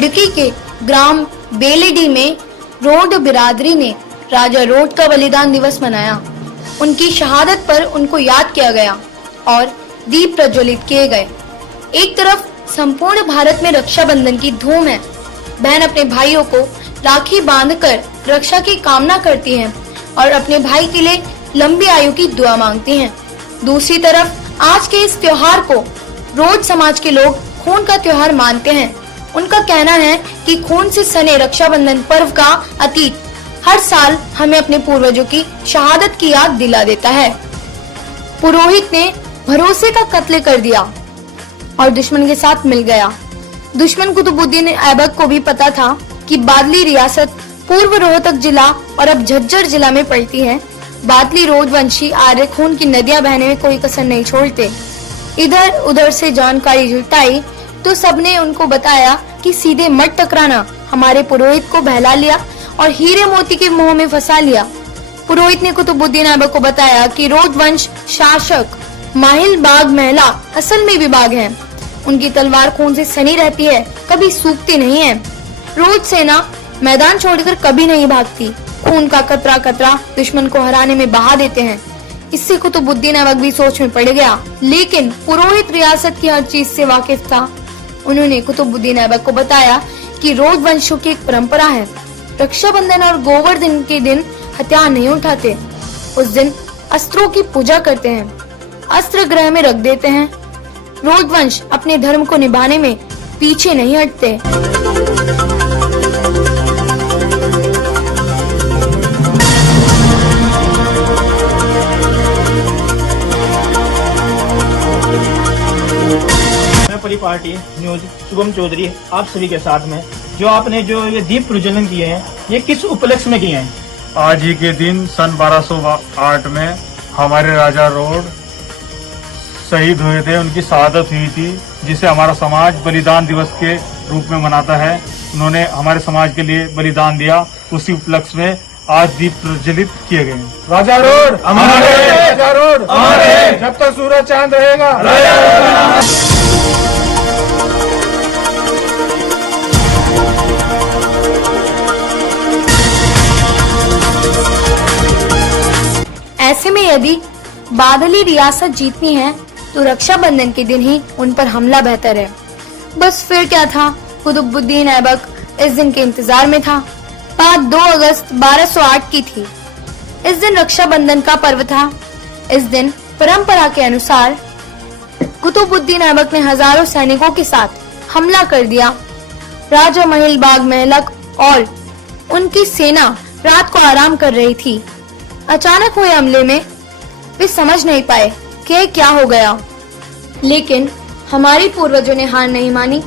रुड़की के ग्राम बेलेडी में रोड बिरादरी ने राजा रोड का बलिदान दिवस मनाया। उनकी शहादत पर उनको याद किया गया और दीप प्रज्वलित किए गए। एक तरफ संपूर्ण भारत में रक्षाबंधन की धूम है। बहन अपने भाइयों को राखी बांधकर रक्षा की कामना करती है और अपने भाई के लिए लंबी आयु की दुआ मांगती हैं। दूसरी तरफ आज के इस त्योहार को रोड समाज के लोग खून का त्योहार मानते हैं। उनका कहना है कि खून से सने रक्षाबंधन पर्व का अतीत हर साल हमें अपने पूर्वजों की शहादत की याद दिला देता है। पुरोहित ने भरोसे का कत्ल कर दिया और दुश्मन के साथ मिल गया। दुश्मन कुतुबुद्दीन ऐबक को भी पता था कि बादली रियासत पूर्व रोहतक जिला और अब झज्जर जिला में पड़ती है। बादली रोडवंशी आर्य खून की नदियां बहने में कोई कसर नहीं छोड़ते। इधर उधर से जानकारी जुटाई तो सबने उनको बताया कि सीधे मत टकराना। हमारे पुरोहित को बहला लिया और हीरे मोती के मुंह में फंसा लिया। पुरोहित ने कुतुबुद्दीन ऐबक को बताया कि रोडवंश शासक माहिल बाग महला असल में विभाग है। उनकी तलवार खून से सनी रहती है, कभी सूखती नहीं है। रोड सेना मैदान छोड़कर कभी नहीं भागती। खून का कतरा कतरा दुश्मन को हराने में बहा देते हैं। इससे कुतुबुद्दीन ऐबक भी सोच में पड़ गया, लेकिन पुरोहित रियासत की हर चीज से वाकिफ था। उन्होंने कुतुबुद्दीन ऐबक को बताया कि रोडवंशों की एक परंपरा है, रक्षाबंधन और गोवर्धन के दिन हथियार नहीं उठाते। उस दिन अस्त्रों की पूजा करते हैं, अस्त्र गृह में रख देते हैं। रोडवंश अपने धर्म को निभाने में पीछे नहीं हटते। पार्टी न्यूज शुभम चौधरी आप सभी के साथ में। जो आपने जो ये दीप प्रज्वलन किए हैं, ये किस उपलक्ष्य में किए हैं? आज ही के दिन सन 1208 में हमारे राजा रोड शहीद हुए थे, उनकी शहादत हुई थी, जिसे हमारा समाज बलिदान दिवस के रूप में मनाता है। उन्होंने हमारे समाज के लिए बलिदान दिया, उसी उपलक्ष्य में आज दीप प्रज्वलित किए गए। राजा रोड हमारे, राजा रोड हमारे, जब तक सूरज चांद रहेगा। ऐसे में यदि बादली रियासत जीतनी है तो रक्षाबंधन के दिन ही उन पर हमला बेहतर है। बस फिर क्या था, कुतुबुद्दीन ऐबक इस दिन के इंतजार में था। बात 2 अगस्त 1208 की थी। इस दिन रक्षाबंधन का पर्व था। इस दिन परंपरा के अनुसार कुतुबुद्दीन ऐबक ने हजारों सैनिकों के साथ हमला कर दिया। राजा महिल बाग महलक और उनकी सेना रात को आराम कर रही थी। अचानक हुए हमले में वे समझ नहीं पाए कि क्या हो गया, लेकिन हमारे पूर्वजों ने हार नहीं मानी।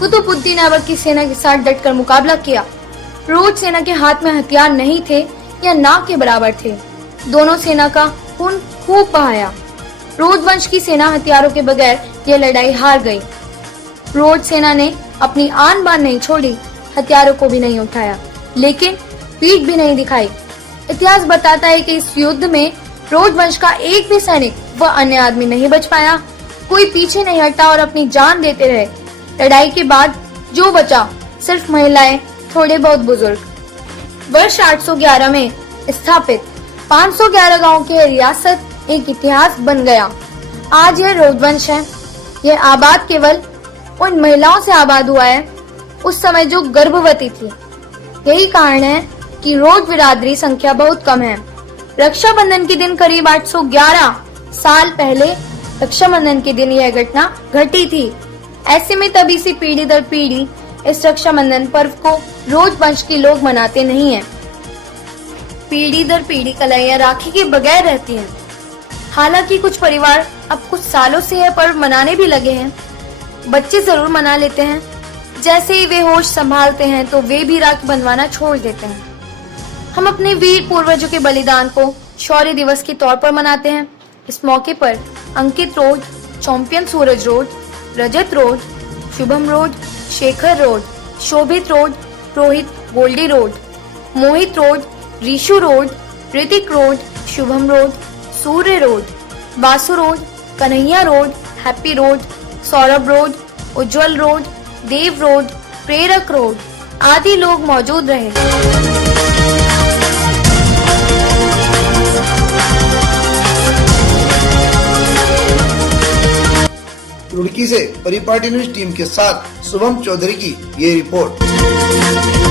कुतुबुद्दीन ऐबक की सेना के साथ डटकर मुकाबला किया। रोड सेना के हाथ में हथियार नहीं थे या नाक के बराबर थे। दोनों सेना का खून खूब बहाया। रोड वंश की सेना हथियारों के बगैर यह लड़ाई हार गई। रोड सेना ने अपनी आन बान नहीं छोड़ी, हथियारों को भी नहीं उठाया, लेकिन पीठ भी नहीं दिखाई। इतिहास बताता है कि इस युद्ध में रोड वंश का एक भी सैनिक व अन्य आदमी नहीं बच पाया। कोई पीछे नहीं हटा और अपनी जान देते रहे। लड़ाई के बाद जो बचा सिर्फ महिलाएं, थोड़े बहुत बुजुर्ग। वर्ष 811 में स्थापित 511 गांव की रियासत एक इतिहास बन गया। आज यह रोडवंश है। यह आबाद केवल उन महिलाओं से आबाद हुआ है उस समय जो गर्भवती थी। यही कारण है कि रोड बिरादरी संख्या बहुत कम है। रक्षाबंधन के दिन करीब 811 साल पहले रक्षाबंधन के दिन यह घटना घटी थी। ऐसे में तभी से पीढ़ी दर पीढ़ी इस रक्षाबंधन पर्व को रोड वंश के लोग मनाते नहीं हैं। पीढ़ी दर पीढ़ी कलाइयां राखी के बगैर रहती हैं। हालांकि कुछ परिवार अब कुछ सालों से यह पर्व मनाने भी लगे हैं। बच्चे जरूर मना लेते हैं, जैसे ही वे होश संभालते हैं तो वे भी राखी बंधवाना छोड़ देते हैं। हम अपने वीर पूर्वजों के बलिदान को शौर्य दिवस के तौर पर मनाते हैं। इस मौके पर अंकित रोड, चैंपियन सूरज रोड, रजत रोड, शुभम रोड, शेखर रोड, शोभित रोड, रोहित गोल्डी रोड, मोहित रोड, रीशु रोड, ऋतिक रोड, शुभम रोड, सूर्य रोड, वासु रोड, कन्हैया रोड, हैप्पी रोड, सौरभ रोड, उज्जवल रोड, देव रोड, प्रेरक रोड आदि लोग मौजूद रहे। रुड़की से परिपाटी न्यूज टीम के साथ शुभम चौधरी की ये रिपोर्ट।